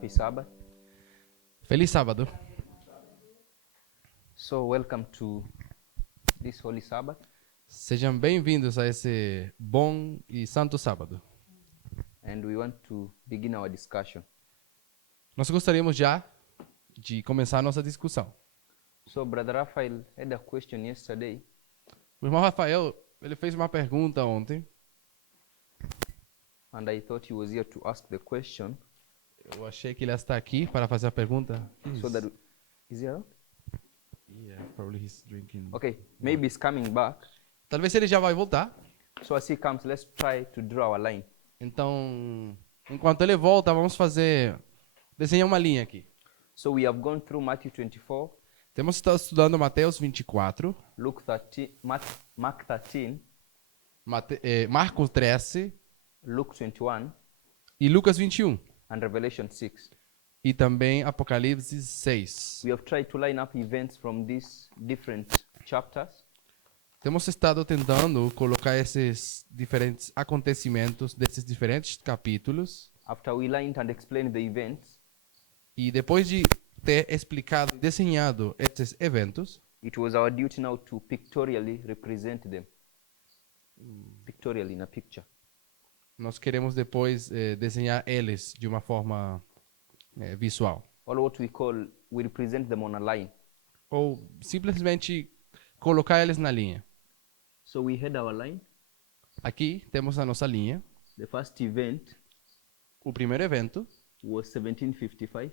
Happy Sabbath. Feliz sábado. So, welcome to this Holy Sabbath. Sejam bem-vindos a esse bom e santo sábado. And we want to begin our discussion. Nós gostaríamos já de começar a nossa discussão. So, Brother Raphael had a question yesterday. O irmão Rafael, ele fez uma pergunta ontem. And I thought he was here to ask the question Eu achei que ele está aqui para fazer a pergunta. so that... Is he around? Yeah, probably he's drinking. Okay, maybe he's coming back. Talvez ele já vai voltar. So, as he comes, let's try to draw our line. Então, enquanto ele volta, vamos desenhar uma linha aqui. So, we have gone through Matthew 24, Temos estado estudando Mateus 24, Luke 13, Mark 13, Marcos 13 Luke 21, e Lucas 21. and Revelation 6. E também Apocalipse 6. We have tried to line up events from these different chapters. Temos estado tentando colocar esses diferentes acontecimentos desses diferentes capítulos. After we lined and explained the events, E depois de ter explicado e desenhado esses eventos, it was our duty now to pictorially represent them. Pictorially in a picture. nós queremos depois desenhar eles de uma forma visual. Or what we represent them on a line. Ou simplesmente colocar eles na linha. So we had our line. Aqui temos a nossa linha. The first event O primeiro evento was 1755,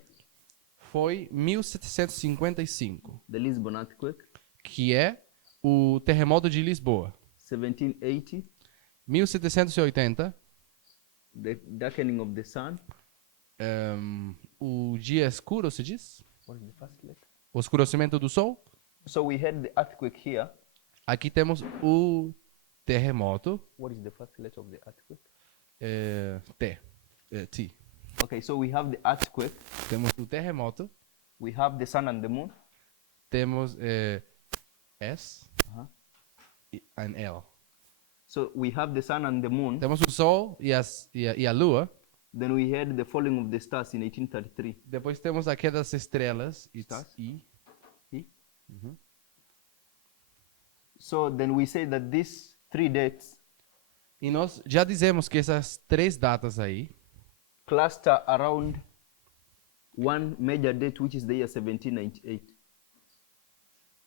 foi 1755, the Lisbon earthquake. que é o terremoto de Lisboa. 1780, 1780, the darkening of the sun. o dia escuro, se diz? What is the first letter? O escurecimento do sol. So we had the earthquake here. Aqui temos o terremoto. What is the first letter of the earthquake? T. Okay, so we have the earthquake. Temos o terremoto. We have the sun and the moon. Temos S Uh-huh. e L. So we have the sun and the moon. Temos o sol e a lua. Then we had the falling of the stars in 1833. Depois temos a queda das estrelas. Stars? E. So then we say that these three dates E nós já dizemos que essas três datas aí cluster around one major date, which is the year 1798.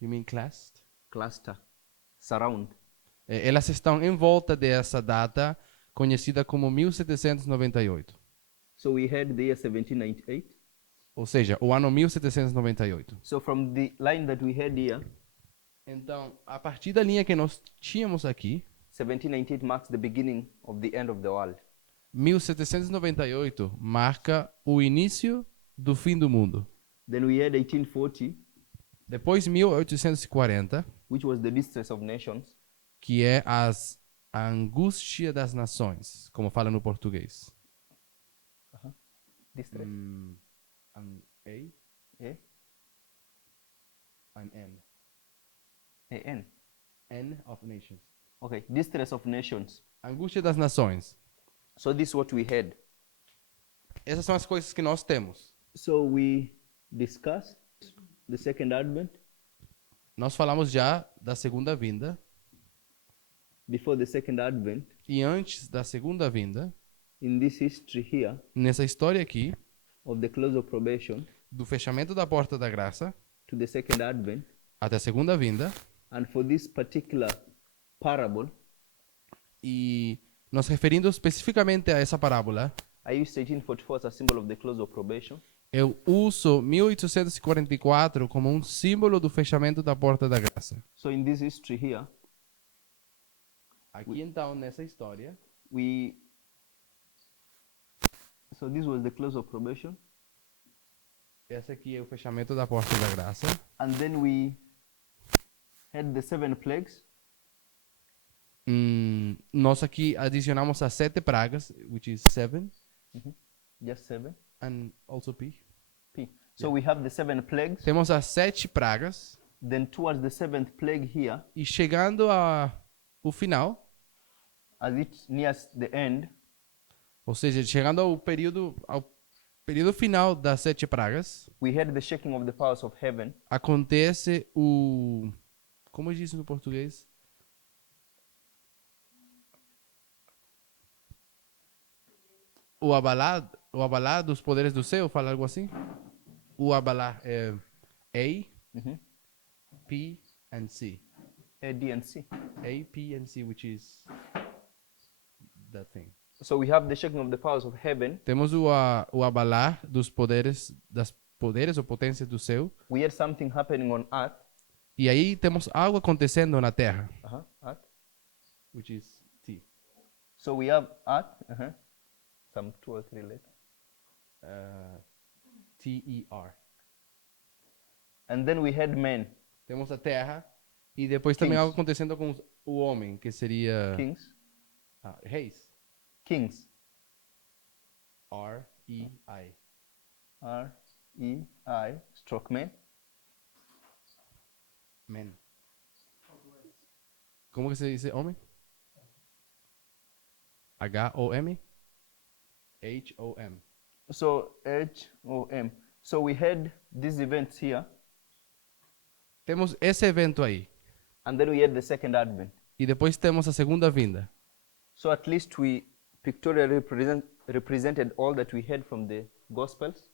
you mean classed? Cluster, surround. Elas estão em volta dessa data conhecida como 1798. So we had the year 1798. Ou seja, o ano 1798. So from the line that we had here, Então, a partir da linha que nós tínhamos aqui, 1798 marks the beginning of the end of the world. 1798 marca o início do fim do mundo. Then we had 1840, Depois 1840, which was the distress of nations. que é a angústia das nações, como fala no português. Distress. A A? and N. A-N. N of nations. Okay, distress of nations. Angústia das nações. So this is what we had. Essas são as coisas que nós temos. So we discussed the second advent. Nós falamos já da segunda vinda. Before the second advent, E antes da segunda vinda, in this history here nessa história aqui, of the close of probation do fechamento da porta da graça to the second advent, até a segunda vinda, and for this particular parable, e nos referindo especificamente a essa parábola, I used 1844 as a symbol of the close of probation. eu uso 1844 como um símbolo do fechamento da porta da graça. So in this history here, Aqui então, nessa história, so this was the close of probation, essa aqui é o fechamento da porta da graça. and then we had the 7 plagues, Nós aqui adicionamos as 7 pragas, which is 7, just 7, and also P. P. So we have the 7 plagues, Temos as 7 pragas, then towards the 7th plague here, e chegando ao final, as it nears the end, ou seja, chegando ao período final das 7 pragas, we had the shaking of the powers of heaven. acontece o... Como diz no português? O abalar dos poderes do céu, fala algo assim? O abalar é A, Mhm. P, and C. A, D, and C. A, P, and C, which is that thing. So we have the shaking of the powers of heaven. Temos o abalar dos poderes, das poderes ou potências do céu. We had something happening on earth. E aí temos algo acontecendo na Terra, Earth. which is T. So we have earth. Some 2 or 3 letters. T-E-R. And then we had men, Temos a Terra e depois também Kings. algo acontecendo com o homem, que seria kings. reis. Kings. R-E-I. R-E-I. Stroke men. Men. Como que se diz homem? H-O-M? H-O-M. So H-O-M. So we had these events here. Temos esse evento aí. And then we had the second advent. E depois temos a segunda vinda. So at least we pictorially represented all that we had from the Gospels.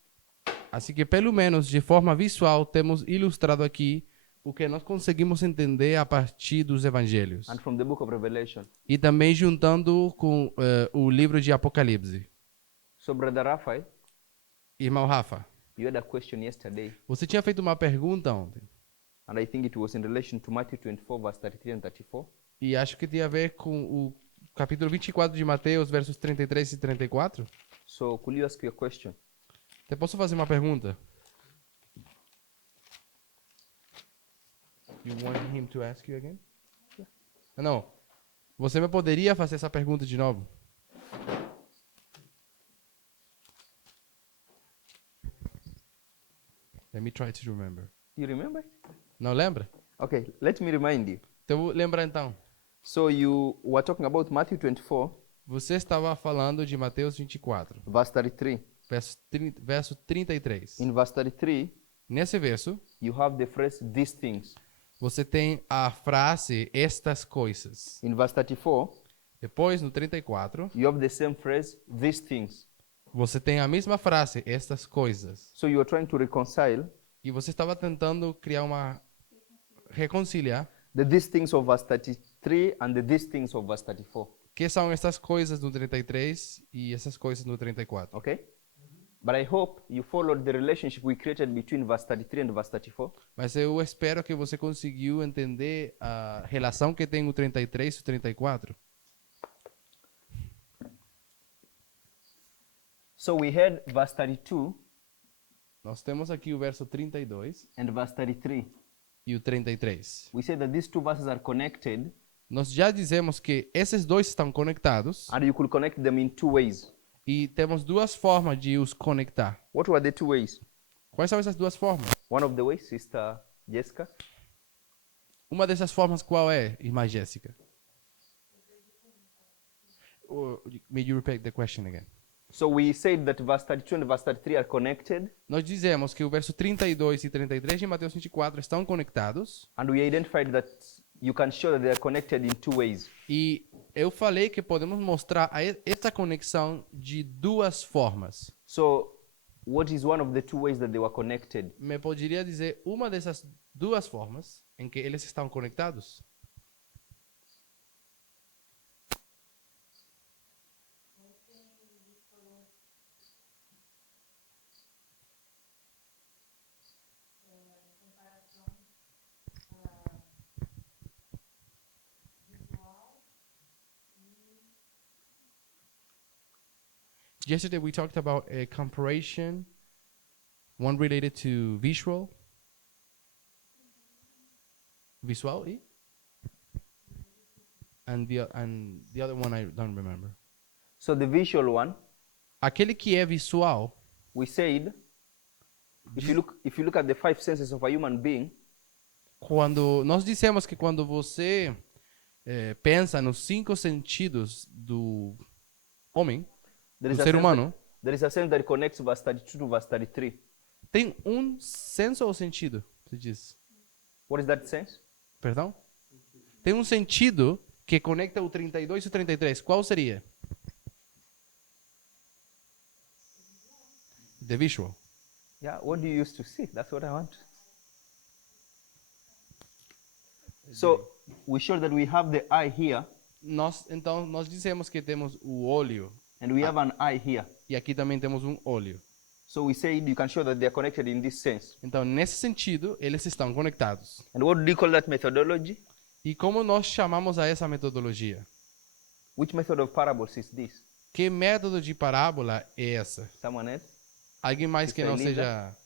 Assim que, pelo menos, de forma visual, temos ilustrado aqui o que nós conseguimos entender a partir dos evangelhos. And from the book of Revelation. E também juntando com o livro de Apocalipse. So Brother Raphael, Irmão Rafa, you had a question yesterday. você tinha feito uma pergunta ontem. And I think it was in relation to Matthew 24, verse 33 and 34. E acho que tinha a ver com o capítulo 24 de Mateus, versos 33 e 34. So could you ask your question? Até posso fazer uma pergunta? You want him to ask you again? Não. Você me poderia fazer essa pergunta de novo? Let me try to remember. You remember? Não lembra? Okay, let me remind you. Então, vou lembrar então. So you were talking about Matthew 24, Você estava falando de Mateus 24, verse 33. verso 33. In verse 33, Nesse verso, you have the phrase these things. você tem a frase estas coisas. In verse 34, Depois, no 34, you have the same phrase these things. você tem a mesma frase, estas coisas. So you are trying to reconcile E você estava tentando criar reconciliar the these things of verse 33 and the these things of verse 34. que são essas coisas no 33 e essas coisas no 34. Okay? But I hope you followed the relationship we created between verse 33 and verse 34. Mas eu espero que você conseguiu entender a relação que tem o 33 e o 34. So we had verse 32 Nós temos aqui o verso 32 and verse 33. e o 33. We said that these two verses are connected Nós já dizemos que esses dois estão conectados and you could connect them in 2 ways. e temos duas formas de os conectar. What were the 2 ways? Quais são essas duas formas? One of the ways, Sister Jessica. Uma dessas formas qual é, irmã Jéssica? May you repeat the question again? So we said that verse 32 and verse 33 are connected, Nós dizemos que o verso 32 e 33 de Mateus 24 estão conectados and we identified that you can show that they are connected in 2 ways. e eu falei que podemos mostrar essa conexão de duas formas. So what is one of the 2 ways that they were connected? Me poderia dizer uma dessas duas formas em que eles estão conectados? Yesterday we talked about a comparison, one related to visual e? And the other one I don't remember. So the visual one, Aquele que é visual, we said, if you look at the 5 senses of a human being, quando nós dissemos que quando você pensa nos 5 sentidos do homem, there is do a ser sense humano, There is a sense that connects verse 32 to verse 33. Tem um senso ou sentido? Você diz. What is that sense? Perdão? Tem um sentido que conecta o 32 e o 33. Qual seria? The visual. Yeah, what do you use to see? That's what I want. So we show that we have the eye here Então, nós dizemos que temos o olho and we have an eye here. e aqui também temos um olho. So we say you can show that they are connected in this sense. Então, nesse sentido, eles estão conectados. And what do you call that methodology? E como nós chamamos a essa metodologia? Which method of parables is this? Que método de parábola é essa? Someone else? Alguém mais que Sister não Elisa?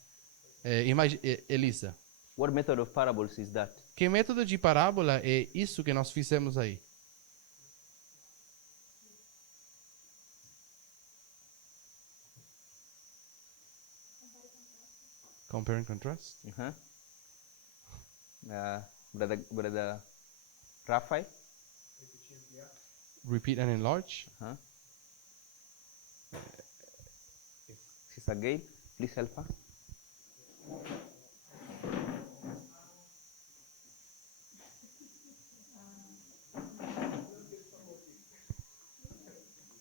seja Elisa? What method of parables is that? Que método de parábola é isso que nós fizemos aí? Compare and contrast? Uh-huh. Brother Raphael? Repeat and enlarge? Huh? Sister Gail, please help her.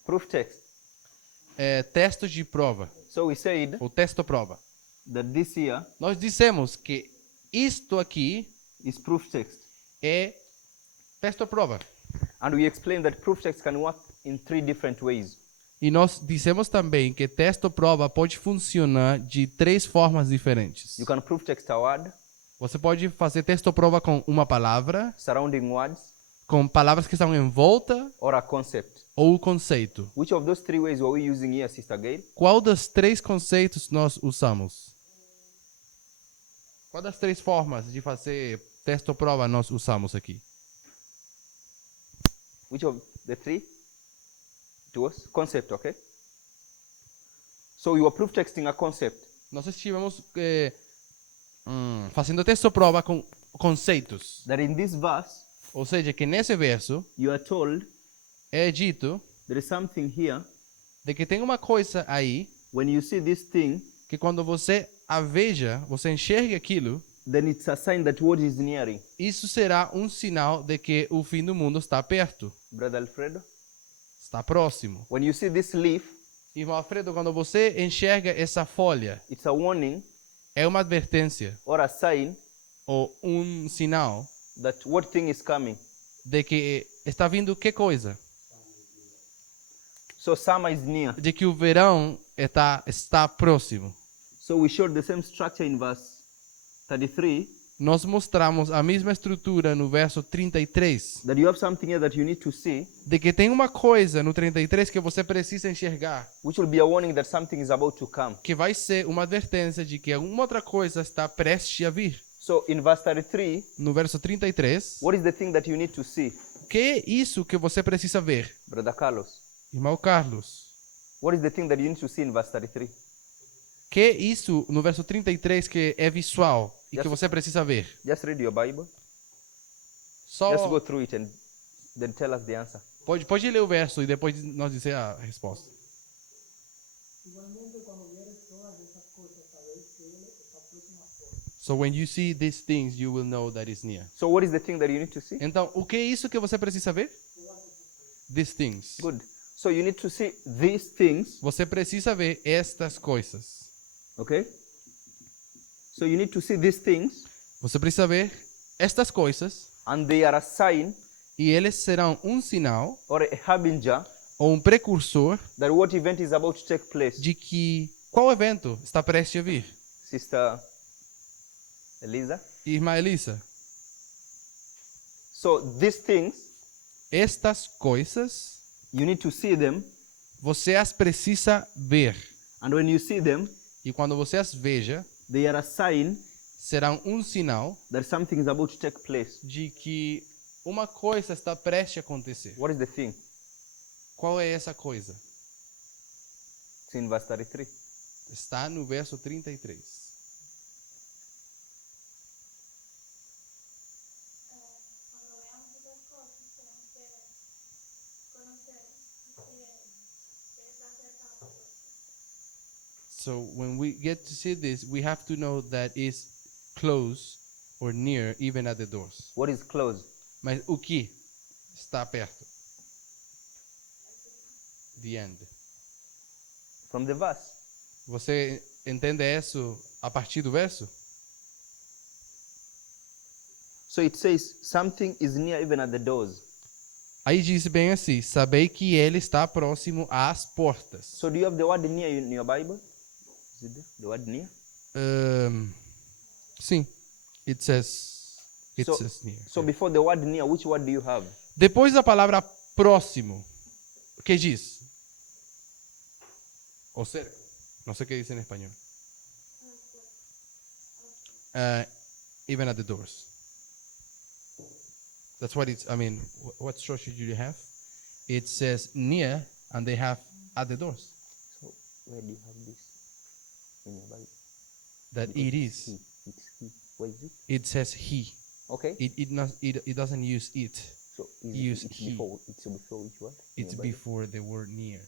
Proof text. Texto de prova, So we said ou texto prova. that this here Nós dissemos que isto aqui is proof text. é texto prova. And we explained that proof text can work in 3 different ways. E nós dissemos também que texto prova pode funcionar de 3 formas diferentes. You can proof text a word, Você pode fazer texto prova com uma palavra, surrounding words, com palavras que estão em volta or a concept. ou conceito. Which of those 3 ways were we using here, Sister Gail? Qual dos 3 conceitos nós usamos? Qual das 3 formas de fazer texto prova nós usamos aqui? Which of the 3? It was concept, okay? So you were proof texting a concept. Nós estivemos fazendo texto prova com conceitos. That in this verse, Ou seja, que nesse verso you are told é dito there is something here. de que tem uma coisa aí When you see this thing, que quando você a veja, você enxerga aquilo, then it's a sign that what is nearing. isso será um sinal de que o fim do mundo está perto, Brother Alfredo? está próximo. When you see this leaf, Irmão Alfredo, quando você enxerga essa folha, it's a warning é uma advertência or a sign ou um sinal that what thing is coming. de que está vindo que coisa? So summer is near. De que o verão está próximo. So we showed the same structure in verse 33, Nós mostramos a mesma estrutura no verso 33, that you have something here that you need to see, de que tem uma coisa no 33 que você precisa enxergar, which will be a warning that something is about to come. que vai ser uma advertência de que alguma outra coisa está prestes a vir. So in verse 33, No verso 33, what is the thing that you need to see? o que é isso que você precisa ver? Brother Carlos, Irmão Carlos, what is the thing that you need to see in verse 33? o que é isso no verso 33 que é visual e que Just- você precisa ver? Just read your Bible. Só Just go through it and then tell us the answer. pode ler o verso e depois nós dizer a resposta. So when you see these things, you will know that it's near. So what is the thing that you need to see? Então, o que é isso que você precisa ver? These things. Good. So you need to see these things, Você precisa ver estas coisas. okay? So you need to see these things, Você precisa ver estas coisas and they are a sign e eles serão um sinal or a harbinger ou um precursor that what event is about to take place. de que qual evento está prestes a vir. Sister Elisa? Irmã Elisa, So these things, estas coisas you need to see them, você as precisa ver. and when you see them, E quando você as veja, they are a sign serão um sinal that something is about to take place. de que uma coisa está prestes a acontecer. What is the thing? Qual é essa coisa? It's in verse 33. Está no verso 33. Cuando veamos estas cosas, tenemos que conocer si es va cerca a nosotros. So when we get to see this, we have to know that it's close or near, even at the doors. What is close? Mas o que está perto? The end. From the verse. Você entende isso a partir do verso? So it says something is near even at the doors. Aí diz bem assim: sabei que ele está próximo às portas. So do you have the word near in your Bible? Is it there? The word near? Sim. It says So- near. So before the word near, which word do you have? Depois da palavra próximo, o que diz? Ou cerca. Não sei o que diz em espanhol. Even at the doors. That's what it's, I mean, what structure do you have? It says near, and they have at the doors. So where do you have this in your Bible? That it is. He. It's he. Where is it? It says he. Okay. It doesn't use it. So use it's he. before which word? in It's your Bible? before the word near.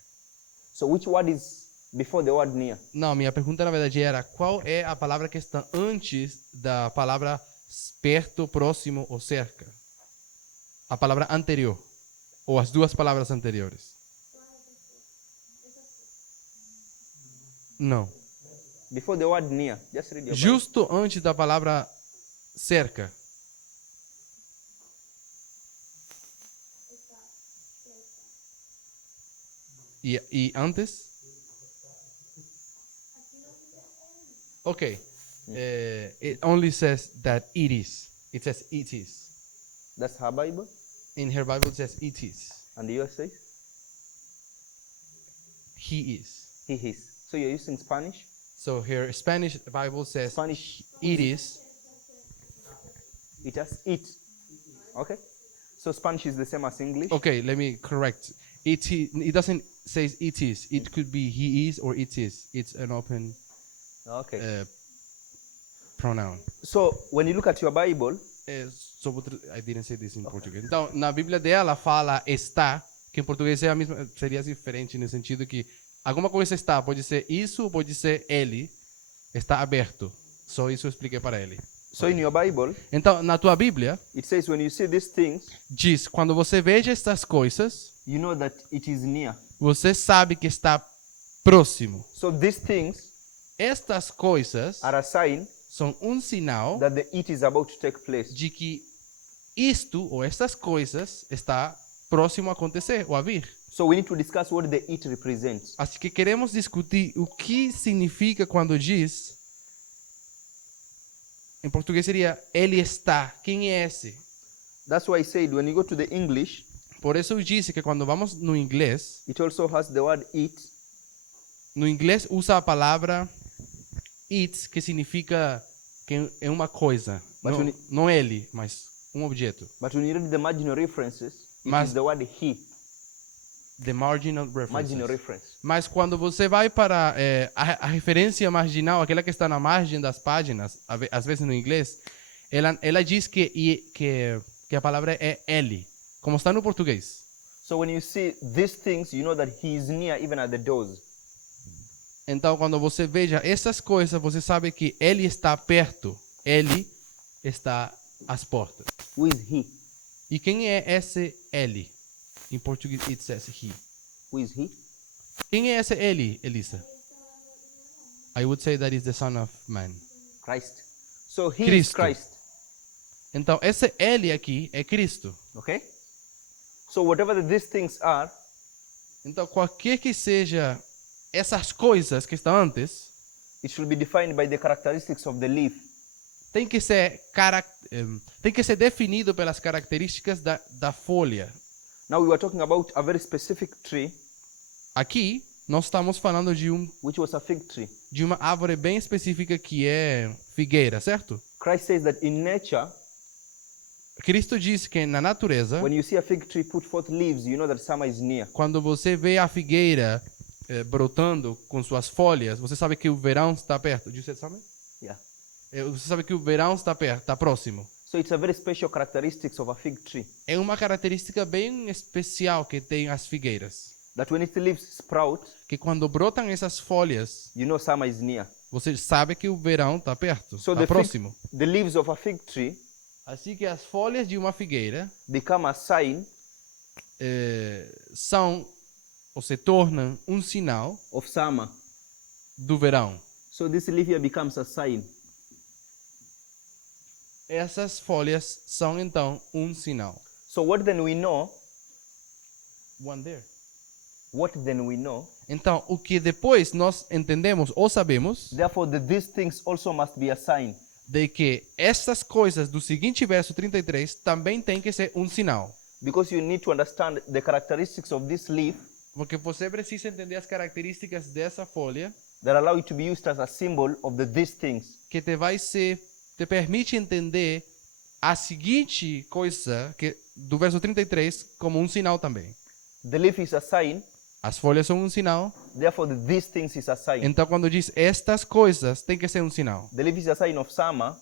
So which word is before the word near? Não, minha pergunta na verdade era qual é a palavra que está antes da palavra perto, próximo ou cerca? A palavra anterior. Ou as duas palavras anteriores. Não. Before the word near. Just read your Bible. Justo antes da palavra cerca. E antes? Ok. It only says that it is. It says it is. That's her Bible. In her Bible it says it is. And yours says He is. he is. So you're using Spanish? So her Spanish Bible says Spanish. it is. It has it. Okay. So Spanish is the same as English. Okay, let me correct. It doesn't say it is. It could be he is or it is. It's an open Okay. pronoun. So when you look at your Bible, I didn't say this in Português. Então, na Bíblia dela fala está, que em português é a mesma, seria diferente no sentido que alguma coisa está, pode ser isso, pode ser ele, está aberto. Só isso eu expliquei para ele. so in your Bible, Então, na tua Bíblia, it says when you see these things, diz, quando você veja estas coisas, you know that it is near. você sabe que está próximo. So these things Estas coisas are a sign são um sinal that the it is about to take place. de que isto ou estas coisas está próximo a acontecer ou a vir. So we need to discuss what the it represents. Assim que queremos discutir o que significa quando diz, em português seria ele está. Quem é esse? That's why I said when you go to the English, Por isso eu disse que quando vamos no inglês, it also has the word it. no inglês usa a palavra it, que significa que é uma coisa. Mas Não, não ele, mas um objeto. But when you read the marginal references, it Mas- is the word he. The marginal references. Marginal reference. Mas quando você vai para a referência marginal, aquela que está na margem das páginas, às vezes no inglês, ela diz que a palavra é ele, como está no português. So when you see these things, you know that he is near even at the doors. Então, quando você veja essas coisas, você sabe que ele está perto, ele está às portas. Who is he? E quem é esse ele? Em português, it says he. Who is he? Quem é esse ele, Elisa? I would say that is the Son of Man. Christ. So he is Cristo. Christ. Então, esse ele aqui é Cristo. Okay? So whatever these things are, Então, qualquer que seja essas coisas que estão antes, it should be defined by the characteristics of the leaf. tem que ser definido pelas características da folha. Now we were talking about a very specific tree, Aqui, nós estamos falando which was a fig tree. de uma árvore bem específica que é figueira, certo? Christ says that in nature, Cristo disse que na natureza, when you see a fig tree put forth leaves, you know that summer is near. quando você vê a figueira brotando com suas folhas, você sabe que o verão está perto. Do you say something? Yeah. Você sabe que o verão está perto, está próximo. So it's a very special characteristics of a fig tree. É uma característica bem especial que tem as figueiras. that when its leaves sprout, que quando brotam essas folhas, you know summer is near. você sabe que o verão está perto, So está próximo. the leaves of a fig tree Assim que as folhas de uma figueira become a sign são ou se tornam um sinal of summer. do verão. So this leaf here becomes a sign. Essas folhas são então um sinal. So what then we know? One there. What then we know? Então, o que depois nós entendemos ou sabemos Therefore, these things also must be a sign. de que estas coisas do seguinte verso 33 também tem que ser um sinal. Because you need to understand the characteristics of this leaf Porque você precisa entender as características dessa folha that allow it to be used as a symbol of these things. que te permite entender a seguinte coisa que do verso 33 como um sinal também. The leaf is a sign. As folhas são um sinal. Therefore, these things is a sign. Então, quando diz estas coisas, tem que ser um sinal. The leaf is a sign of summer.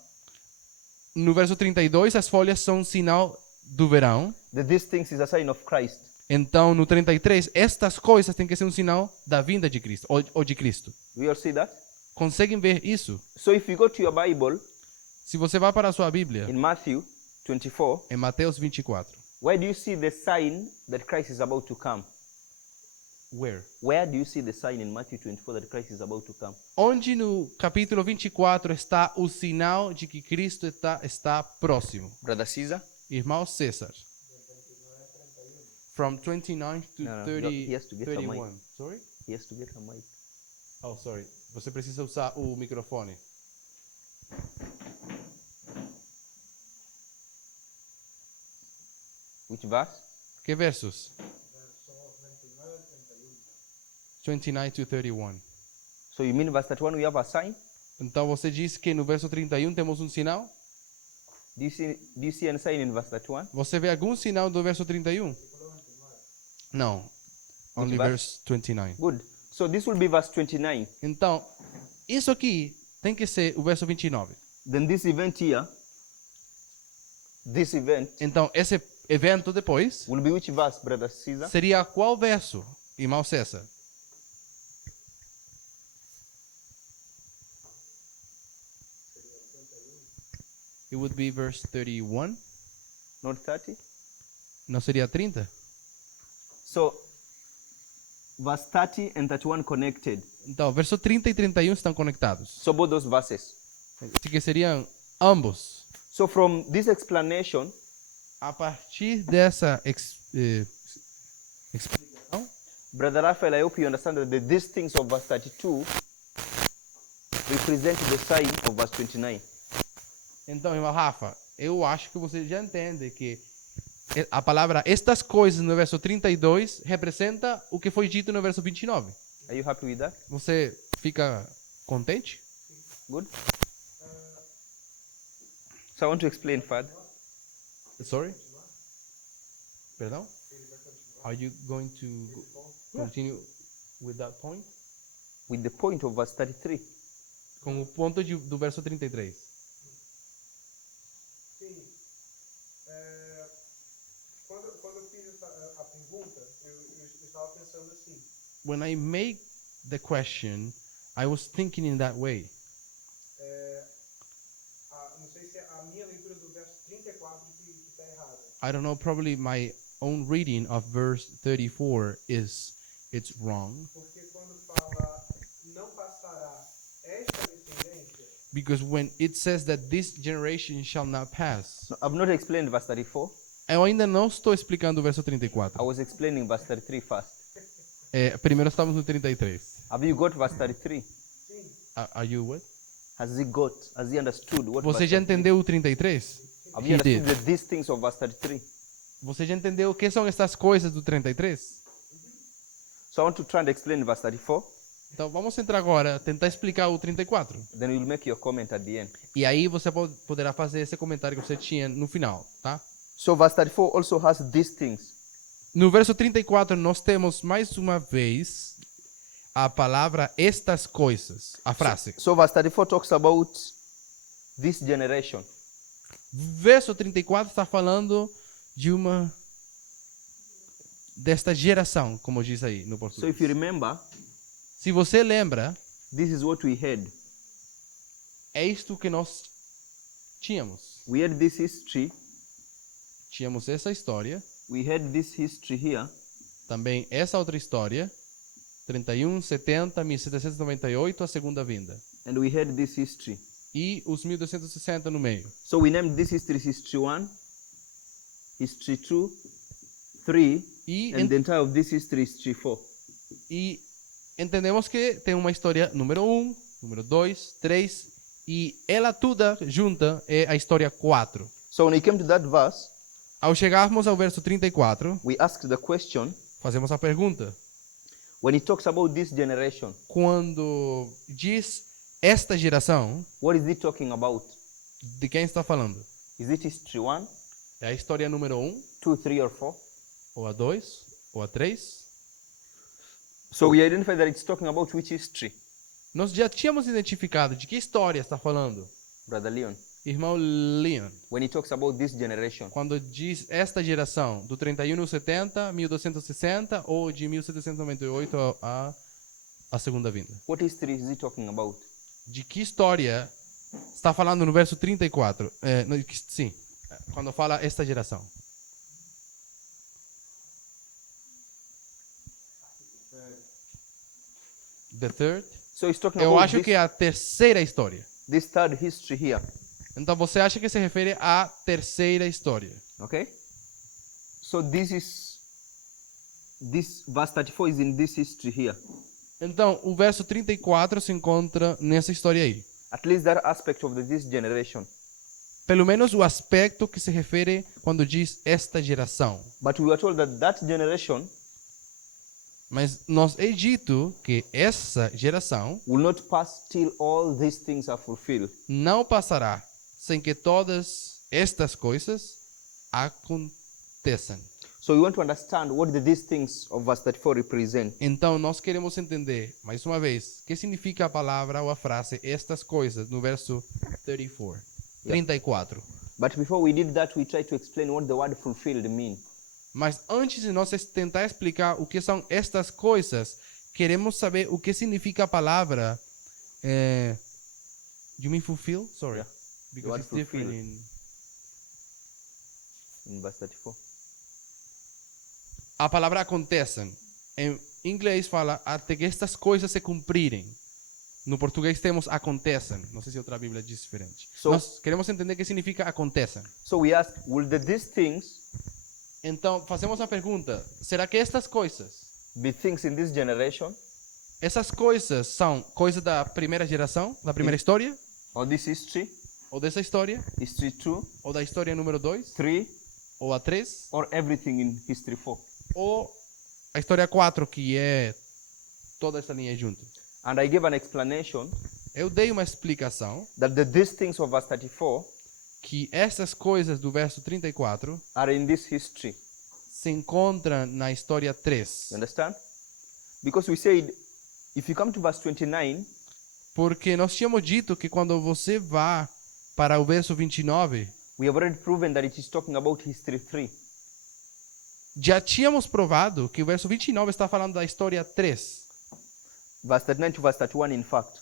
No verso 32, as folhas são um sinal do verão. These things is a sign of Christ. Então, no 33, estas coisas têm que ser um sinal da vinda de Cristo, ou de Cristo. We all see that? Conseguem ver isso? So if you go to your Bible Se você vai para a sua Bíblia, in Matthew 24, em Mateus 24. where do you see the sign that Christ is about to come? Where? Where do you see the sign in Matthew 24 that Christ is about to come? Onde no capítulo 24 está o sinal de que Cristo está próximo? Brother Caesar? Irmão César. From 29 to No, 30, he has to get a 31. Sorry? He has to get a mic. Oh, sorry. Você precisa usar o microfone. Which verse? Que versos? 29 to 31. So you mean verse 31 we have a sign? Então você diz que no verso 31 temos um sinal? Do you see any sign in verse 31? Você vê algum sinal do verso 31? Não. Only verse? verse 29. Good. So this will be verse 29. Então, isso aqui tem que ser o verso 29. Then this event here, this event Então, esse evento depois will be which verse, Brother Caesar? seria qual verso, irmão César? It would be verse 31. Not 30? Não seria 30? So verse 30 and 31 connected. Então, verso 30 e 31 estão conectados. So both those verses. Assim que seriam ambos. So from this explanation, A partir dessa explicação, Brother Raphael, I hope you understand that these things of verse 32 represent the sign of verse 29. então, irmão Rafa, eu acho que você já entende que a palavra estas coisas no verso 32 representa o que foi dito no verso 29. Are you happy with that? Você fica contente? Good? So I want to explain further. Sorry? Perdão? Are you going to continue with that point? With the point of verse 33. Com o ponto do verso 33. Sim. Quando eu fiz a pergunta, eu estava pensando assim. When I make the question, I was thinking in that way. Não sei se é a minha leitura do verso 34 que está errada. I don't know, probably my own reading of verse 34 it's wrong. Porque quando fala não passará esta descendência, Because when it says that this generation shall not pass, No, I've not explained verse 34. eu ainda não estou explicando o verso I 34. was explaining verse 33 first. Primeiro estamos no 33. Have you got verse 33? sim, Are you what? Has he understood what Você verse já 33? entendeu o 33? Have you He did. understood these things of verse 33? Você já entendeu o que são essas coisas do 33? So I want to try and explain verse 34. Então vamos entrar agora, tentar explicar o 34. Then you'll make your comment at the end. E aí você poderá fazer esse comentário que você tinha no final, tá? So verse 34 also has these things. No verso 34 nós temos mais uma vez a palavra estas coisas, a frase. So verse 34 talks about this generation. Verso 34 está falando de desta geração, como diz aí no So português. if you remember, Se você lembra, this is what we had. é isto que nós tínhamos. We had this history. Tínhamos essa história, We had this history here. também essa outra história, 31, 70, 1798, a segunda vinda. And we had this history. E os 1260 no meio. So we named this history History 1, History 2, 3, E, and the entire of this history History 4. e entendemos que tem uma história número 1, número 2, 3, e ela toda junta é a história 4. So when we came to that verse, Ao chegarmos ao verso 34, we asked the question, fazemos a pergunta. when it talks about this generation, Quando diz esta geração, what is it talking about? de quem está falando? Is it History 1, É a história número 1, 2, 3, or 4? ou a 2, ou a 3? So we identify that it's talking about which history? Nós já tínhamos identificado de que história está falando, Brother Leon, irmão Leon, when he talks about this generation. quando diz esta geração, do 3170, 1260 ou de 1798 a segunda vinda. What history is he talking about? De que história está falando no verso 34? Sim, quando fala esta geração. The third? So he's talking Eu about acho que é a terceira história. this third history here. Então você acha que se refere à terceira história? Okay? So this verse 34 is in this history here. Então, o verso 34 se encontra nessa história aí. At least that aspect of this generation. Pelo menos o aspecto que se refere quando diz esta geração. But we were told that that generation Mas nos é dito que essa geração will not pass till all these things are fulfilled. não passará sem que todas estas coisas aconteçam. So we want to understand what these things of verse 34 represent. Então, nós queremos entender, mais uma vez, o que significa a palavra ou a frase estas coisas no verso 34. But before we did that, we tried to explain what the word fulfilled means. Mas antes de nós tentar explicar o que são estas coisas, queremos saber o que significa a palavra. You mean fulfill? Sorry. Yeah. Because word it's different fulfill. In verse 34. A palavra acontecem. Em inglês fala até que estas coisas se cumprirem. No português temos acontecem. Não sei se outra Bíblia diz diferente. So- Nós queremos entender o que significa acontecem. So we ask, will these things Então, fazemos a pergunta: será que estas coisas, be things in this generation essas coisas são coisas da primeira geração, da primeira história, or this history, ou dessa história, history 2, ou da história número 2, 3, ou a 3, or everything in history 4? ou a história 4, que é toda essa linha junto? And I gave an explanation Eu dei uma explicação that these things of verse 34 que essas coisas do verso 34 are in this history. se encontram na história 3. You understand? Because we said, if you come to verse 29, Porque nós tínhamos dito que quando você vá para o verso 29, we have already proven that it is talking about history 3. já tínhamos provado que o verso 29 está falando da história 3. Verse 39 to verse 31, in fact.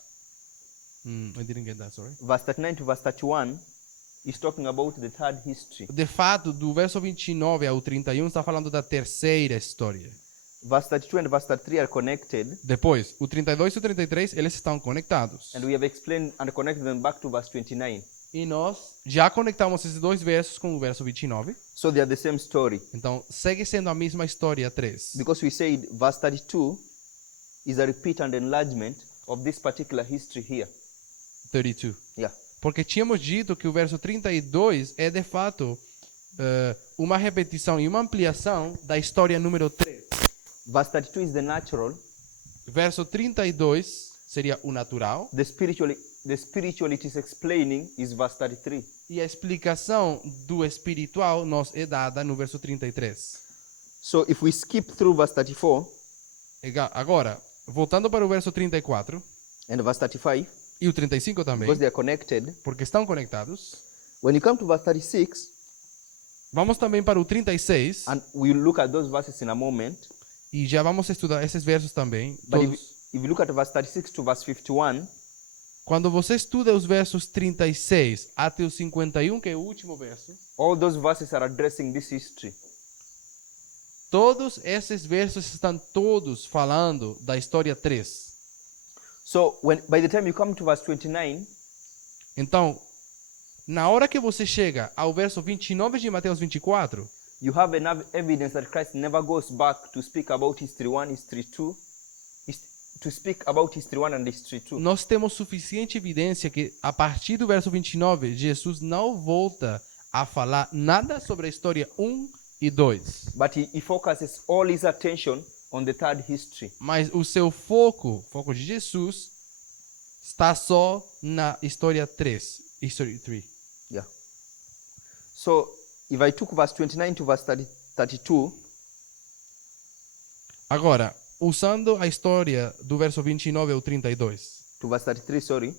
I didn't get that, sorry. Verse 39 to verse 31 is talking about the third history. De fato, do verso 29 ao 31 está falando da terceira história. Verse 32 and verse 33 are connected, Depois, o 32 e o 33, eles estão conectados. and we have explained and connected them back to verse 29. E nós já conectamos esses dois versos com o verso 29. So they are the same story. Então, segue sendo a mesma história 3. Because we said verse 32 is a repeat and enlargement of this particular history here. 32. Yeah. Porque tínhamos dito que o verso 32 é, de fato, uma repetição e uma ampliação da história número 3. Verse 32 is the natural. Verso 32 seria o natural. The spiritual it is explaining is verse 33. E a explicação do espiritual nos é dada no verso 33. So if we skip through verse 34 Agora, voltando para o verso 34 and verse 35, e o 35 também, because they are connected, porque estão conectados. when you come to verse 36, Vamos também para o 36 and we'll look at those verses in a moment. e já vamos estudar esses versos também. But Todos. if you look at verse 36 to verse 51, Quando você estuda os versos 36 até o 51, que é o último verso, all those verses are addressing this history. todos esses versos estão todos falando da história 3. So by the time you come to verse 29, Então, na hora que você chega ao verso 29 de Mateus 24, you have enough evidence that Christ never goes back to speak about history 1, history 2, to speak about history 1 and history 2. nós temos suficiente evidência que a partir do verso 29, Jesus não volta a falar nada sobre a história 1 e 2. But he focuses all his attention on the third history. Mas o seu foco de Jesus, está só na história 3. History 3. Yeah. So if I took verse 29 to verse 32, Agora, usando a história do verso 29 ao 32. to verse 33, sorry,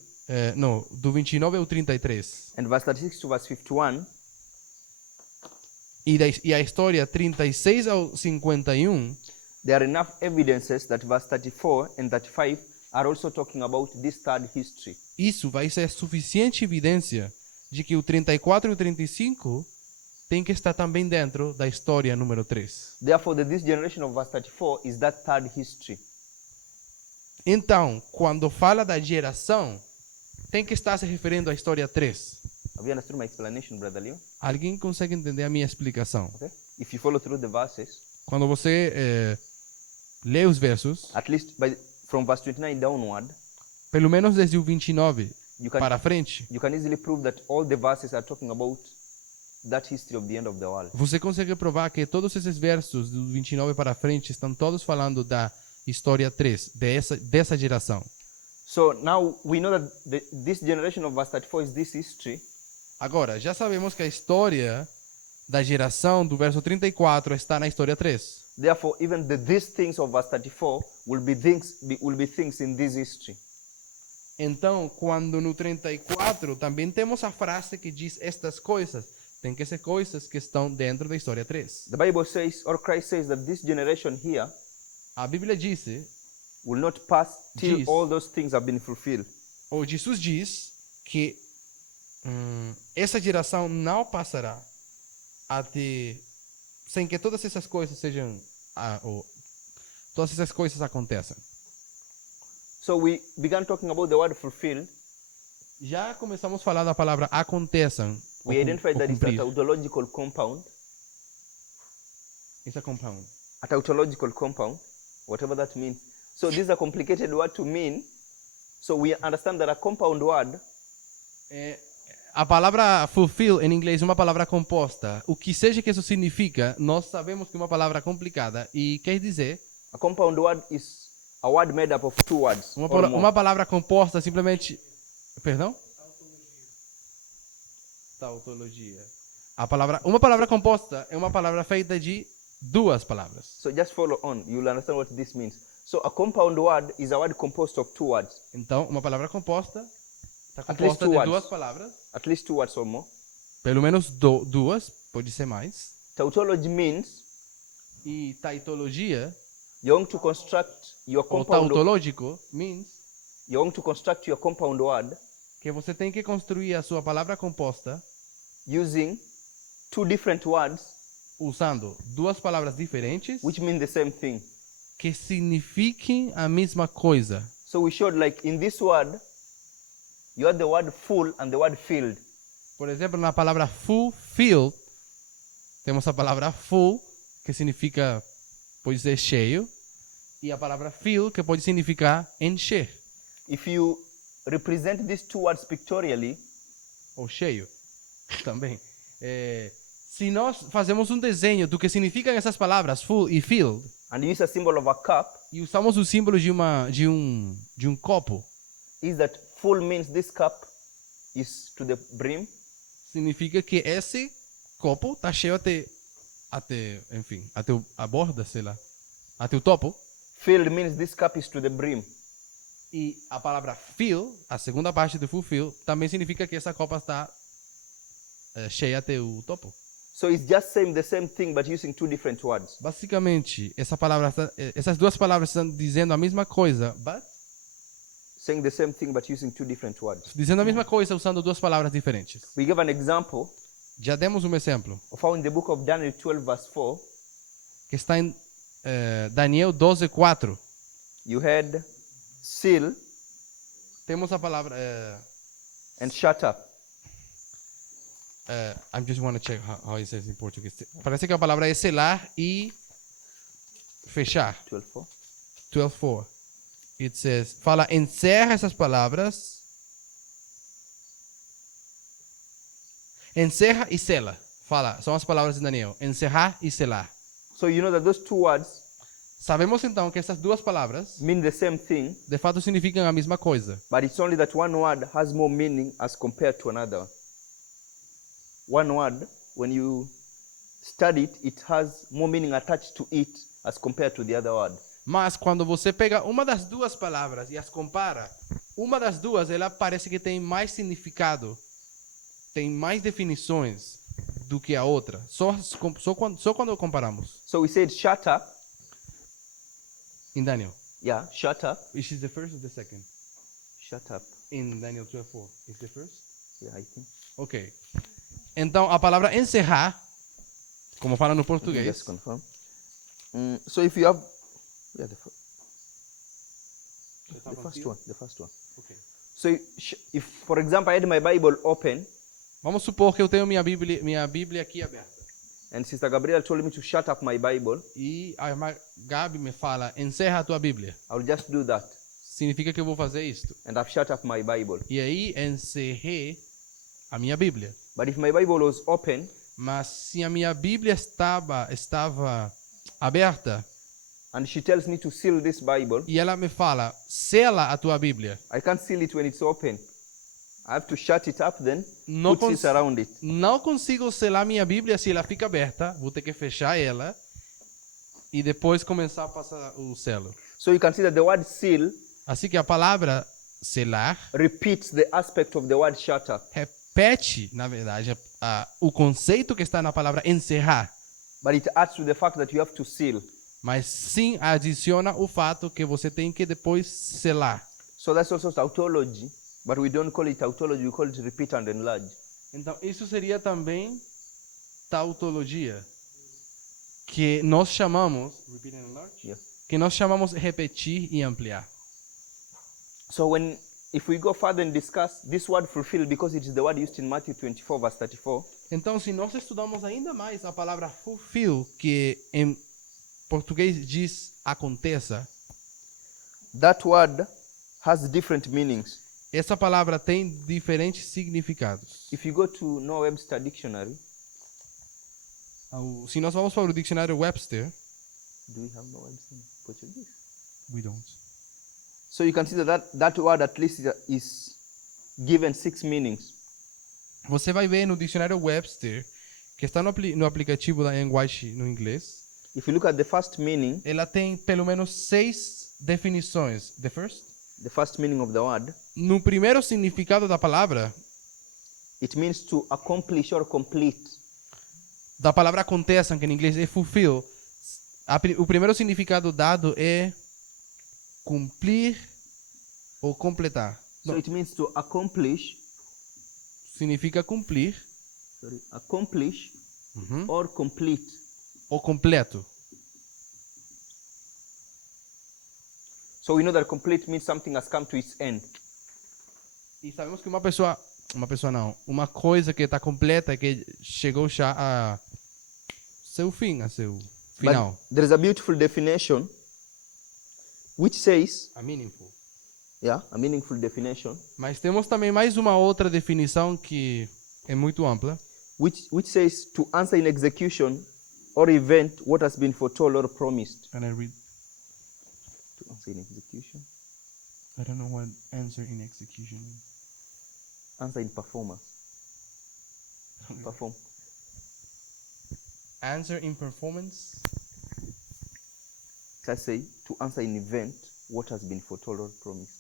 Não, do 29 ao 33. and verse 36 to verse 51, E a história 36 ao 51, there are enough evidences that verse 34 and 35 are also talking about this third history. isso vai ser suficiente evidência de que o 34 e o 35 tem que estar também dentro da história número 3. Therefore, this generation of verse 34 is that third history. Então, quando fala da geração, tem que estar se referindo à história 3. Have you understood my explanation, Brother Leo? Alguém consegue entender a minha explicação? Okay? If you follow through the verses, Quando você lê os versos, at least from verse 29 downward, pelo menos desde o 29 you can, para frente, you can easily prove that all the verses are talking about that history of the end of the world. você consegue provar que todos esses versos do 29 para frente estão todos falando da história 3, dessa geração. So now we know that this generation of verse 34 is this history. Agora, já sabemos que a história da geração do verso 34 está na história 3. Therefore, even these things of verse 34 will be things in this history. Então, quando no 34 também temos a frase que diz estas coisas, tem que ser coisas que estão dentro da história 3. The Bible says, or Christ says, that this generation here A Bíblia disse, will not pass till Diz. all those things have been fulfilled. ou Jesus diz, que essa geração não passará sem que todas essas coisas sejam, todas essas coisas aconteçam. So we began talking about the word fulfilled. Já começamos a falar da palavra aconteçam. We identified that it's a tautological compound. It's a compound. A tautological compound, whatever that means. So this is a complicated word to mean. So we understand that a compound word A palavra fulfill em inglês é uma palavra composta. O que seja que isso significa, nós sabemos que é uma palavra complicada e quer dizer a compound word is a word made up of two words. or more. uma palavra composta simplesmente. Perdão? Tautologia. Uma palavra composta é uma palavra feita de duas palavras. So just follow on. You'll understand what this means. So a compound word is a word composed of two words. Então, uma palavra composta está At least composta two de words. duas palavras, At least two words or more. pelo menos duas, pode ser mais. Tautology means E tautologia, you're going to construct your ou compound. tautológico, means You're going to construct your compound word que você tem que construir a sua palavra composta using two different words usando duas palavras diferentes which mean the same thing. que signifiquem a mesma coisa. So we showed like in this word, you have the word full and the word filled. Por exemplo, na palavra fulfilled, temos a palavra full, que significa, pode ser cheio, e a palavra fill, que pode significar encher, If you represent these two words pictorially, ou cheio, também. Se nós fazemos um desenho do que significam essas palavras, full e filled, and use a symbol of a cup, e usamos o símbolo de um copo, is that full means this cup is to the brim, significa que esse copo está cheio até a borda, sei lá, até o topo. filled means this cup is to the brim. E a palavra fill, a segunda parte do fulfill, também significa que essa copa está cheia até o topo. So it's just saying the same thing but using two different words. Basicamente, essas duas palavras estão dizendo a mesma coisa, but Saying the same thing but using two different words. dizendo a mesma coisa usando duas palavras diferentes. We give an example Já demos um exemplo, of how in the book of Daniel 12 verse 4, que está em Daniel 12:4. you had seal Temos a palavra. and shut up. I just want to check how it says in Portuguese. Parece que a palavra é selar e fechar. 12:4. 12:4. It says, fala, encerra essas palavras. Encerra e sela. Fala, são as palavras de Daniel. Encerrar e selar. So you know that those two words Sabemos então que essas duas palavras, mean the same thing, de fato, significam a mesma coisa. but it's only that one word has more meaning as compared to another. One word, when you study it, it has more meaning attached to it as compared to the other word. Mas quando você pega uma das duas palavras e as compara, uma das duas, ela parece que tem mais significado, tem mais definições do que a outra. Só quando comparamos. So we said shut up. Em Daniel. Yeah, shut up. Which is the first or the second? Shut up. In Daniel 12:4. Is the first? Yeah, I think. Ok. Então, a palavra encerrar, como fala no Let me português, just confirm. So if you have, yeah, the first one. Ok. So if, for example, I had my Bible open Vamos supor que eu tenho minha Bíblia aqui aberta. and Sister Gabriela told me to shut up my Bible, E a irmã Gabi me fala, encerra a tua Bíblia. I will just do that. Significa que eu vou fazer isto. And I've shut up my Bible. E aí, encerrei a minha Bíblia. But if my Bible was open, Mas se a minha Bíblia estava aberta and she tells me to seal this Bible, e ela me fala, sela a tua Bíblia. I can't seal it when it's open. I have to shut it up then, Não, put this around it. não consigo selar minha Bíblia se ela fica aberta. Vou ter que fechar ela e depois começar a passar o selo. So you can see that the word seal Assim que a palavra selar repeats the aspect of the word shut up. repete, na verdade, o conceito que está na palavra encerrar. But it adds to the fact that you have to seal. Mas sim adiciona o fato que você tem que depois selar. So that's also tautology, but we don't call it tautology, we call it repeat and enlarge. Então, isso seria também tautologia, que nós chamamos, repeat and enlarge? Yeah. Que nós chamamos repetir e ampliar. So if we go further and discuss this word fulfill, because it is the word used in Matthew 24 verse 34, Então, se nós estudamos ainda mais a palavra fulfill, que em português diz aconteça, that word has different meanings. essa palavra tem diferentes significados. If you go to Noah Webster Dictionary, Se nós vamos para o dicionário Webster, do we have Noah Webster in Portuguese? we don't. So you can see that word at least is given 6 meanings. Você vai ver no dicionário Webster, que está no aplicativo da English no inglês, If you look at the first meaning, ela tem pelo menos 6 definições. The first meaning of the word, no primeiro significado da palavra, it means to accomplish or complete. da palavra aconteça, que em inglês é fulfill, o primeiro significado dado é cumprir ou completar. So it means to accomplish, Significa cumprir or complete. ou completo. So we know that complete means something has come to its end. E sabemos que uma coisa que está completa, que chegou já a seu fim, a seu final. But there is a beautiful definition which says, A meaningful. a meaningful definition, Mas temos também mais uma outra definição que é muito ampla, which says to answer in execution or event what has been foretold or promised. and I read, To answer in execution, I don't know what answer in execution means. answer in performance. Perform. Answer in performance? Let's say to answer in event what has been foretold or promised.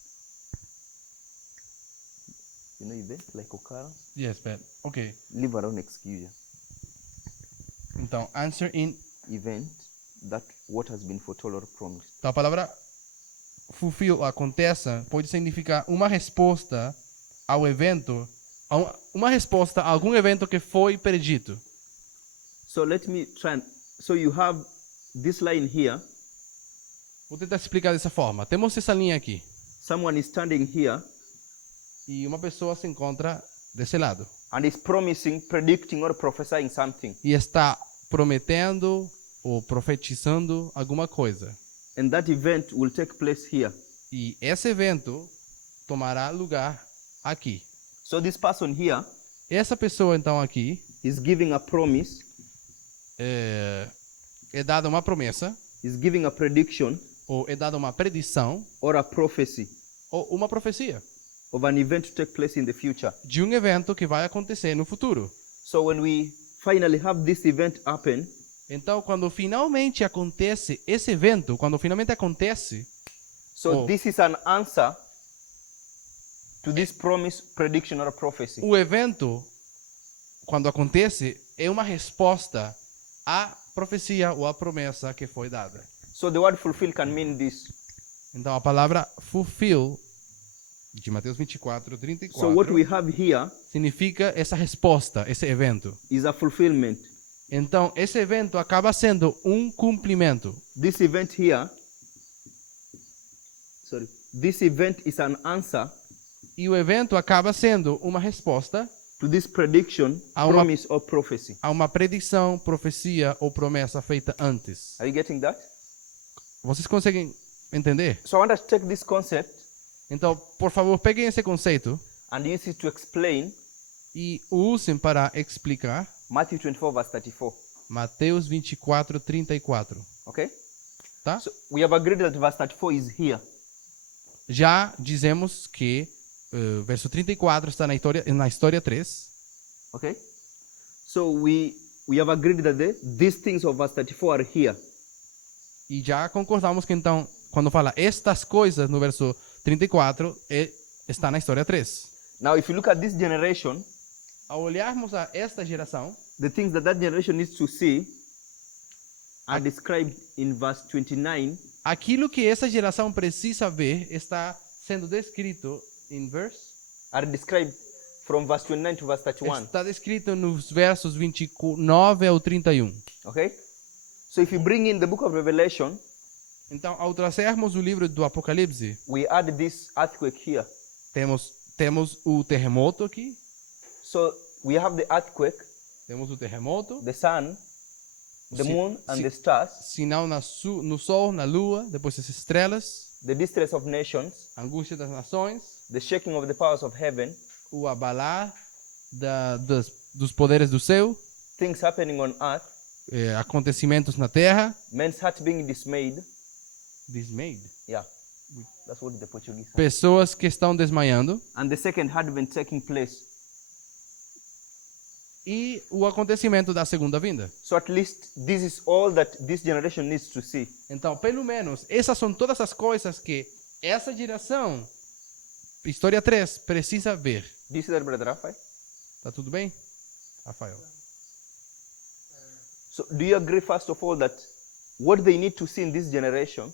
You know event like occurrence? Yes, but okay. Leave around execution. Então, answer in. event that what has been foretold or promised. Então, a palavra fulfill, aconteça, pode significar uma resposta ao evento, uma resposta a algum evento que foi predito. So let me try and, so you have this line here. Vou tentar explicar dessa forma. Temos essa linha aqui. Someone is standing here E uma pessoa se encontra desse lado. and is promising, predicting or prophesying something. E está prometendo ou profetizando alguma coisa. And that event will take place here. E esse evento tomará lugar aqui. So this person here Essa pessoa, então, aqui, is giving a promise, é dada uma promessa, is giving a prediction ou é dada uma predição, or a prophecy ou uma profecia of an event to take place in the future. de um evento que vai acontecer no futuro. So when we finally have this event happen, Então, quando finalmente acontece esse evento, quando finalmente acontece, so Oh. this is an answer to this promise, prediction or prophecy. o evento, quando acontece, é uma resposta à profecia ou à promessa que foi dada. So the word fulfill can mean this. Então, a palavra fulfill, de Mateus 24, 34, So what we have here significa essa resposta, esse evento. is a fulfillment. Então, esse evento acaba sendo um cumprimento. This event here, this event is an answer E o evento acaba sendo uma resposta to this prediction, Há uma- promise or prophecy. a uma predição, profecia ou promessa feita antes. Are you getting that? Vocês conseguem entender? So I want us to take this concept Então, por favor, peguem esse conceito and use it to explain e o usem para explicar Matthew 24, verse 34. Mateus 24, 34. Okay? Tá? So we have agreed that verse 34 is here. Já dizemos que verso 34 está na história 3. Okay? So we have agreed that these things of verse 34 are here. E já concordamos que então, quando fala estas coisas no verso 34, está na história 3. Now, if you look at this generation, Ao olharmos a esta geração, the things that generation needs to see are described in verse 29 aquilo que essa geração precisa ver está sendo descrito em are described from verse 29 to verse 31. está descrito nos versos 29 ao 31. Okay? So if you bring in the book of Revelation, Então, ao trazermos o livro do Apocalipse, we add this earthquake here. temos o terremoto aqui, So we have the earthquake, temos o terremoto, the sun, the Si- moon, and si- the stars, sinal no sol, na lua, depois as estrelas, the distress of nations, angústia das nações, the shaking of the powers of heaven, o abalar dos poderes do céu, things happening on earth, acontecimentos na terra, men's heart being dismayed. dismayed, Yeah, that's what the Portuguese have. pessoas que estão desmaiando, And the second advent taking place. e o acontecimento da segunda vinda. So at least this is all that this generation needs to see. Então, pelo menos, essas são todas as coisas que essa geração, história 3, precisa ver. Do you see that, Brother Rafael? Tá tudo bem, Rafael? So do you agree, first of all, that what they need to see in this generation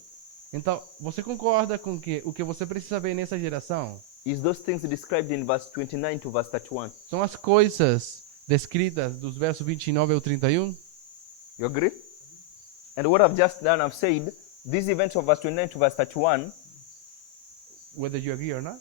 Então, você concorda com que o que você precisa ver nessa geração is those things described in verse 29 to verse 31? são as coisas descritas dos versos 29 ao 31? You agree? And what I've just done, I've said, these events of verse 29 to verse 31, Whether you agree or not?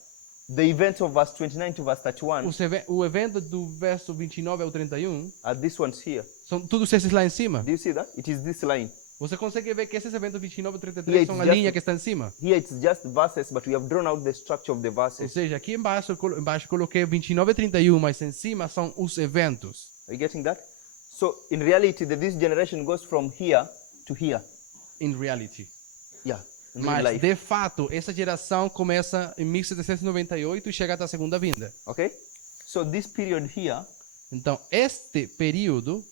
the events of verse 29 to verse 31 O evento do verso 29 ao 31 are these ones here. são todos esses lá em cima. Do you see that? It is this line. Você consegue ver que esses eventos 29 e 33 Yeah, são a it's just- linha que está em cima? Here it's just verses, but we have drawn out the structure of the Ou verses. seja, aqui embaixo eu coloquei 29 e 31, mas em cima são os eventos. Are you getting that? So in reality, this generation goes from here to here. In reality. Yeah. In real Mas, life. de fato, essa geração começa em 1798 e chega até a segunda vinda. Okay? So this period here Então, este período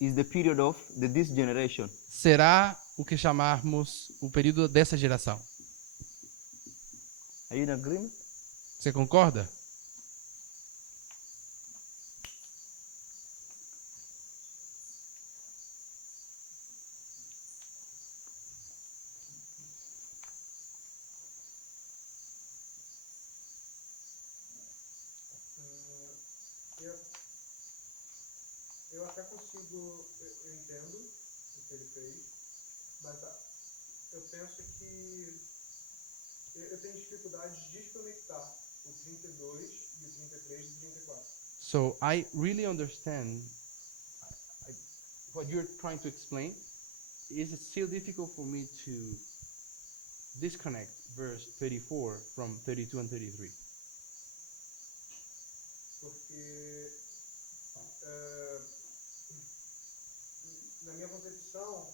is the period of this generation. será o que chamarmos o período dessa geração. Are you in agreement? Você concorda? até consigo, eu entendo o que ele fez, mas eu penso que eu tenho dificuldade de desconectar o 32 e o 33 e o 34. So I really understand what you're trying to explain. Is it still difficult for me to disconnect verse 34 from 32 and 33? Porque na minha concepção,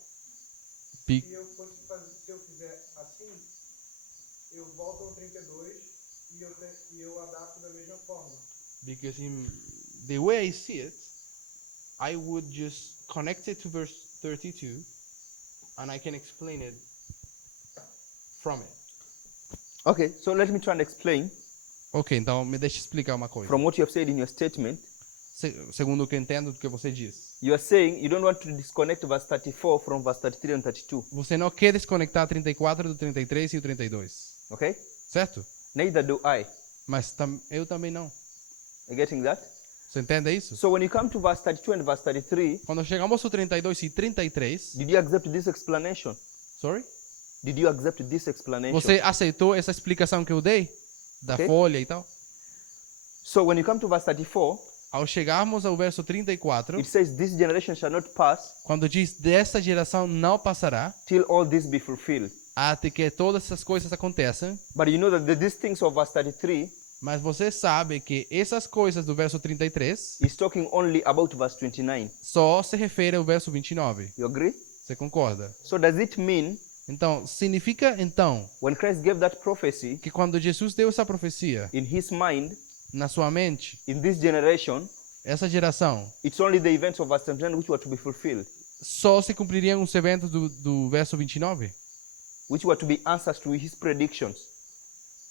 Be- se eu fizer assim, eu volto ao 32 e eu adapto da mesma forma. because in the way I see it, I would just connect it to verse 32 and I can explain it from it. Okay, so let me try and explain Ok, então me deixe explicar uma coisa. from what you have said in your statement. Segundo o que eu entendo do que você diz. You are saying you don't want to disconnect verse 34 from verse 33 and 32. Você não quer desconectar 34 do 33 e o 32, Okay? certo? Neither do I. Mas eu também não. You getting that? Você entende isso? So when you come to verse 32 and verse 33, Quando chegamos ao 32 e 33, did you accept this explanation? sorry? Did you accept this explanation? Você aceitou essa explicação que eu dei? Da Ok. folha e tal? So when you come to verse 34, Ao chegarmos ao verso 34, it says, "This generation shall not pass quando diz dessa geração não passará, till all this be fulfilled." até que todas essas coisas aconteçam. But you know that these things of verse 33 Mas você sabe que essas coisas do verso 33 is talking only about verse 29. só se refere ao verso 29. You agree? Você concorda? So does it mean Então, significa então when Christ gave that prophecy que quando Jesus deu essa profecia in his mind, na sua mente, in this generation, essa geração it's only the events of verse 29 which were to be fulfilled, só se cumpririam os eventos do verso 29? which were to be answers to his predictions?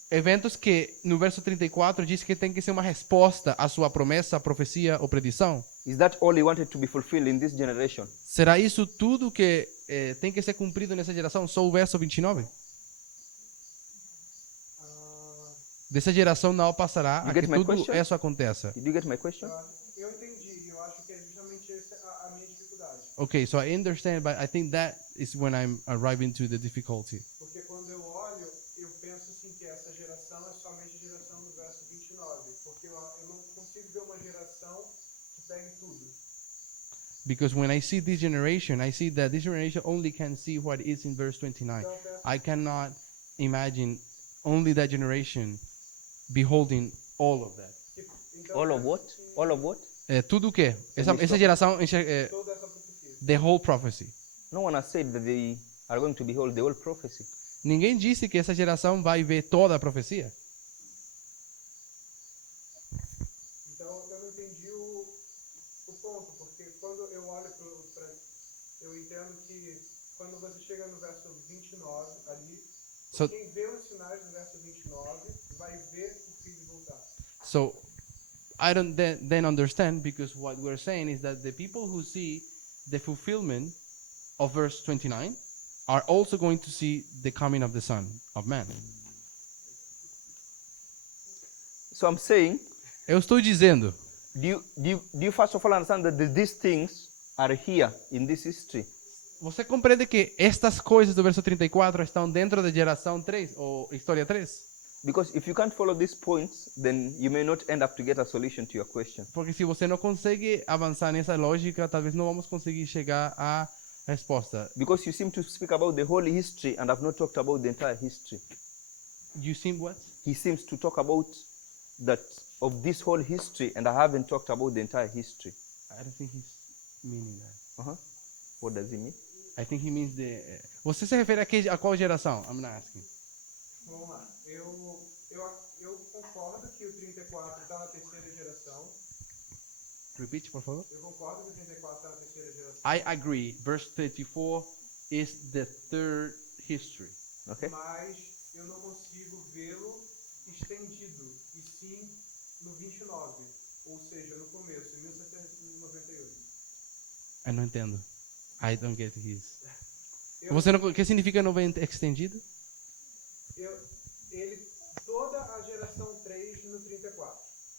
Eventos que no verso 34 diz que tem que ser uma resposta à sua promessa, profecia ou predição? Is that all he wanted to be fulfilled in this generation? Será isso tudo que tem que ser cumprido nessa geração? Só o verso 29? Dessa geração não passará You a que get my tudo question? isso aconteça. Did you get my question? Eu entendi, eu acho que é justamente essa a minha dificuldade. Okay, so I understand, but I think that is when I'm arriving to the difficulty. Porque quando eu olho, eu penso assim que essa geração é somente a geração do verso 29. Porque eu não consigo ver uma geração que pegue tudo. Because when I see this generation, I see that this generation only can see what is in verse 29. Então eu penso, I cannot imagine only that generation beholding all of that. então All eu of penso what? que All of what? Tudo o quê? Essa geração, toda essa profecia. the whole prophecy. No one has said that they are going to behold the whole prophecy. Ninguém disse que essa geração vai ver toda a profecia. Então eu não entendi o ponto, porque quando eu olho para. Eu entendo que quando você chega no verso 29, ali, So, quem vê os sinais do verso 29 vai ver o filho voltar. so I don't then understand, because what we're saying is that the people who see the fulfillment of verse 29 are also going to see the coming of the Son of Man. So I'm saying, Eu estou dizendo, do you first of all understand that these things are here in this history? você compreende que estas coisas do verso 34 estão dentro da geração 3 ou história 3? Because if you can't follow these points, then you may not end up to get a solution to your question. Porque se você não consegue avançar nessa lógica, talvez não vamos conseguir chegar à resposta. Because you seem to speak about the whole history and have not talked about the entire history. You seem what? He seems to talk about that of this whole history and I haven't talked about the entire history. I don't think he's meaning that. Uh-huh. What does he mean? I think he means Você se refere a qual geração? I'm not asking. Vamos lá. Eu concordo que o 34 está na terceira geração. Repeat, por favor. Eu concordo que o 34 está na terceira geração. I agree. Verse 34 is the third history. Okay? Mas eu não consigo vê-lo estendido. E sim no 29. Ou seja, no começo, em 1798. Eu não entendo. I don't get his. Eu- Você não, o que significa 90 extendido? Toda a geração 3 no 34.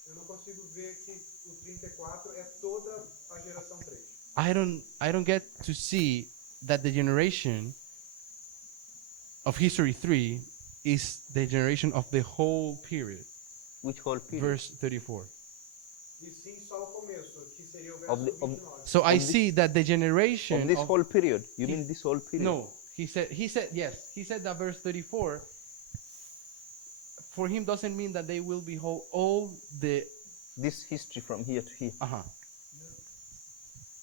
eu não consigo ver que o 34 é toda a geração 3. I don't get to see that the generation of history 3 is the generation of the whole period. Which whole period? Verse 34. E sim só o começo, que seria o verso Of the- of- 29. So I this- see that the generation Of this of- whole period. You He- mean this whole period? No, he said yes. He said that verse 34 for him doesn't mean that they will behold all the This history from here to here. Ajá.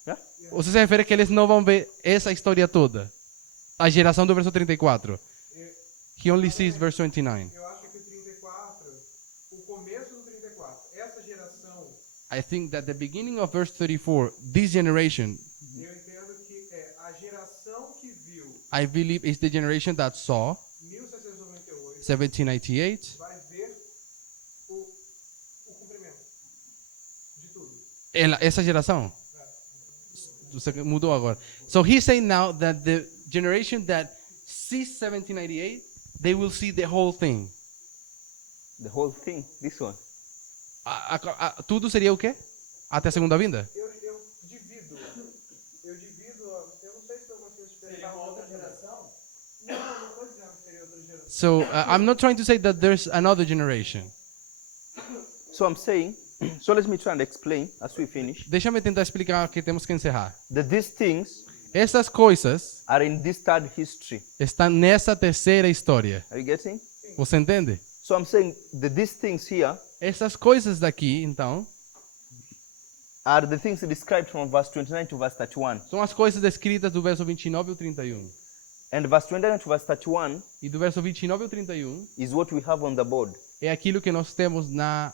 Yeah? Você se refere que eles não vão ver essa história toda? A geração do verso 34. He only sees verse 29. Eu acho que o 34, o começo do 34, essa geração, I think that the beginning of verse 34, this generation, eu entendo que é a geração que viu I believe is the generation that saw 1798 1798. vai ver o cumprimento de tudo. Essa geração. Você mudou agora. So he's saying now that the generation that sees 1798, they will see the whole thing. The whole thing. This one. Tudo seria o quê? Até a segunda vinda? Eu divido, eu não sei se eu consigo expressar outra geração. Não estou dizendo que seria outra geração. So I'm not trying to say that there's another generation. So I'm saying, so let me try and explain as we finish Deixa-me tentar explicar que temos que encerrar. that these things Essas coisas are in this third history. estão nessa terceira história. Are you getting? Você entende? So I'm saying that these things here Essas coisas daqui, então, are the things described from verse 29 to verse 31. são as coisas descritas do verso 29 ao 31. And verse 29 to verse 31 E do verso 29 ao 31 is what we have on the board. é aquilo que nós temos na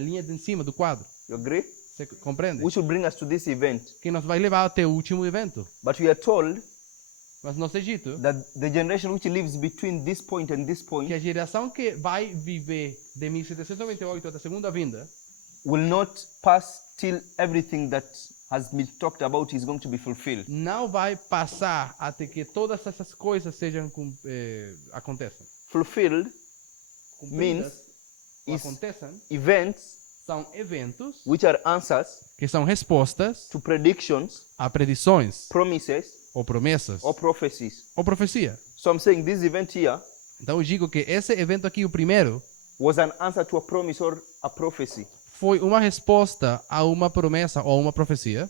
linha de cima do quadro. You agree? Você compreende? Which will bring us to this event. Que nos vai levar até o último evento. But we are told Mas nos é dito that the generation which lives between this point and this que point a geração que vai viver de 1798 até a segunda vinda will not pass till everything that has been talked about is going to be fulfilled. não vai passar até que todas essas coisas sejam aconteçam. Fulfilled means Cumpridas ou is aconteçam events são eventos which are answers que são respostas to predictions, a predições promises, ou promessas or prophecies. ou profecia. So I'm saying this event here Então eu digo que esse evento aqui, o primeiro, was an answer to a promise or a prophecy. foi uma resposta a uma promessa ou uma profecia.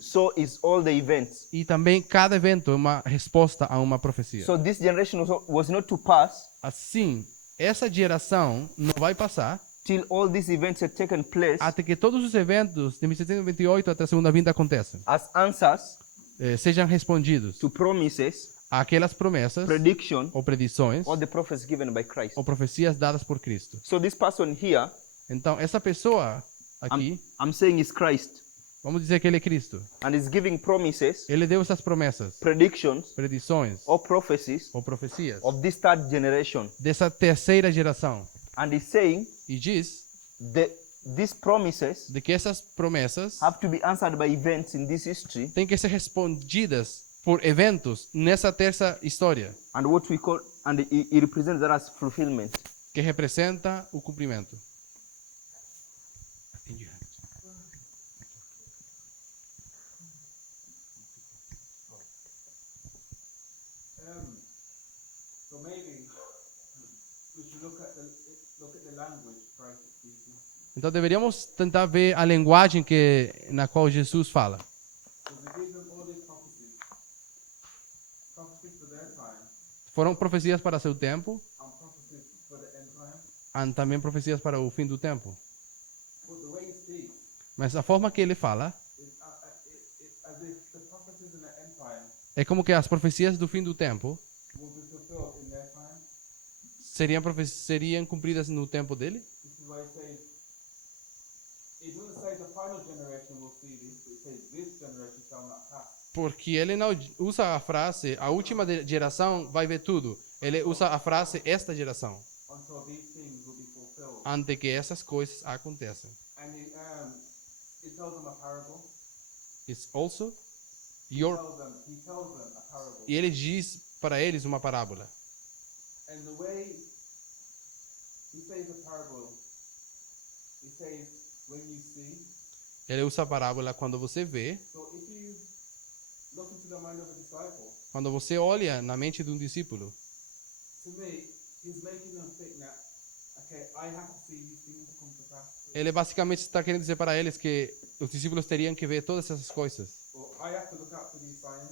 So is all the events. E também cada evento é uma resposta a uma profecia. So this generation was not to pass Assim, essa geração não vai passar till all these events had taken place até que todos os eventos de 1798 até a segunda vinda aconteçam. as answers Sejam respondidos to promises, àquelas promessas prediction, ou predições or the prophecies given by Christ. ou profecias dadas por Cristo. So this person here, Então, essa pessoa aqui, I'm saying is Christ, vamos dizer que ele é Cristo. and is giving promises, Ele deu essas promessas, predictions, predições or prophecies ou profecias of this third generation. dessa terceira geração. And he's saying E diz that these promises de que essas promessas have to be answered by events in this history, têm que ser respondidas por eventos nessa terça história, and what we call, and he represents that as fulfillment. que representa o cumprimento. So maybe we should look at the language Christ is speaking. Então deveríamos tentar ver a linguagem na qual Jesus fala. Because he gives them all these prophecies. Prophecies for their time Foram profecias para seu tempo, and prophecies for the end time. e também profecias para o fim do tempo. But the way he speaks Mas a forma que ele fala is it's as if the prophecies in the end time é como que as profecias do fim do tempo will be fulfilled in their time. seriam cumpridas no tempo dele. This is why he says, it doesn't say the final generation will see this, but it says this generation shall not pass. Porque ele não usa a frase a última geração vai ver tudo. Ele usa a frase esta geração, Until these things will be fulfilled. antes que essas coisas aconteçam. And it tells them a parable. It's also He your tells them a parable. e ele diz para eles uma parábola. And the way he says a parable It says, when you see. Ele usa a parábola quando você vê, So if you look into the mind of a disciple, quando você olha na mente de um discípulo. to me, he's making them think that, okay, I have to see these things to come to pass. Ele basicamente está querendo dizer para eles que os discípulos teriam que ver todas essas coisas. Or I have to look out for these signs.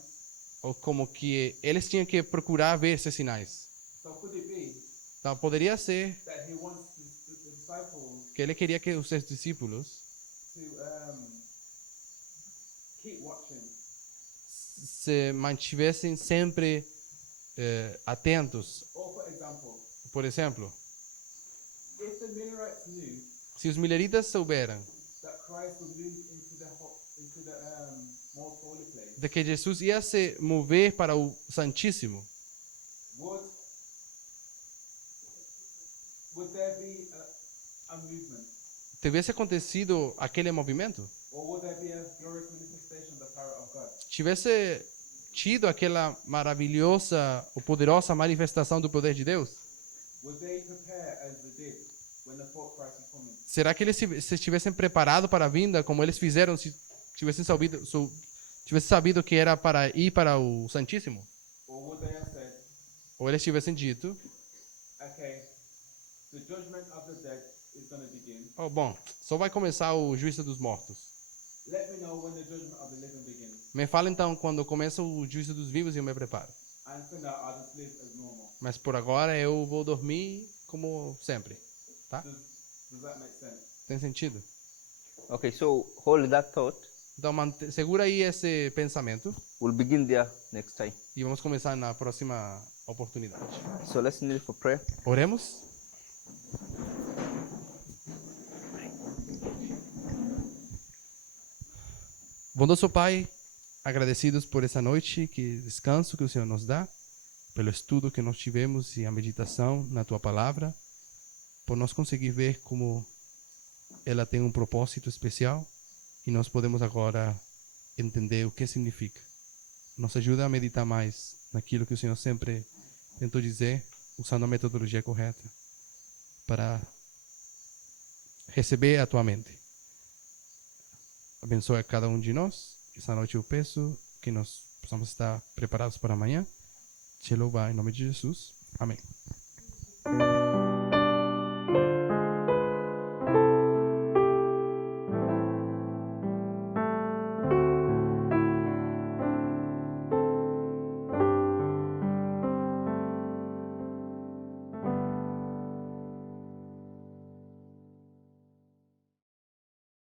Ou como que eles tinham que procurar ver esses sinais. So could it be Então poderia ser that he wants the disciples que ele queria que os seus discípulos to keep watching? se mantivessem sempre atentos. Or for example, Por exemplo, if the Millerites knew se os mileritas souberam that Christ would move into the most holy place, de que Jesus ia se mover para o Santíssimo, would there be a movement? tivesse acontecido aquele movimento, Or would there be a glorious manifestation of the power of God? tivesse tido aquela maravilhosa ou poderosa manifestação do poder de Deus, Would they prepare as they did when they thought Christ was coming? será que eles se estivessem preparados para a vinda, como eles fizeram se tivessem sabido que era para ir para o Santíssimo? Or would they have said, Ou eles tivessem dito, okay, the judgment of the dead is going to begin. oh, bom, só vai começar o juízo dos mortos. Let me know when the judgment of the living begins. Me fala então quando começa o juízo dos vivos e eu me preparo. And for now, I'll just live as normal. Mas por agora eu vou dormir como sempre. Does that make sense? Tem sentido? Okay, so hold that thought. Então segura aí esse pensamento We'll begin there next time. e vamos começar na próxima oportunidade. So let's kneel for prayer. Oremos. Bondoso Pai, agradecidos por essa noite, que descanso que o Senhor nos dá, pelo estudo que nós tivemos e a meditação na Tua Palavra, por nós conseguir ver como ela tem um propósito especial e nós podemos agora entender o que significa. Nos ajuda a meditar mais naquilo que o Senhor sempre tentou dizer, usando a metodologia correta, para receber a Tua mente. Abençoe a cada um de nós. Essa noite eu peço que nós possamos estar preparados para amanhã. Te louvar em nome de Jesus. Amém.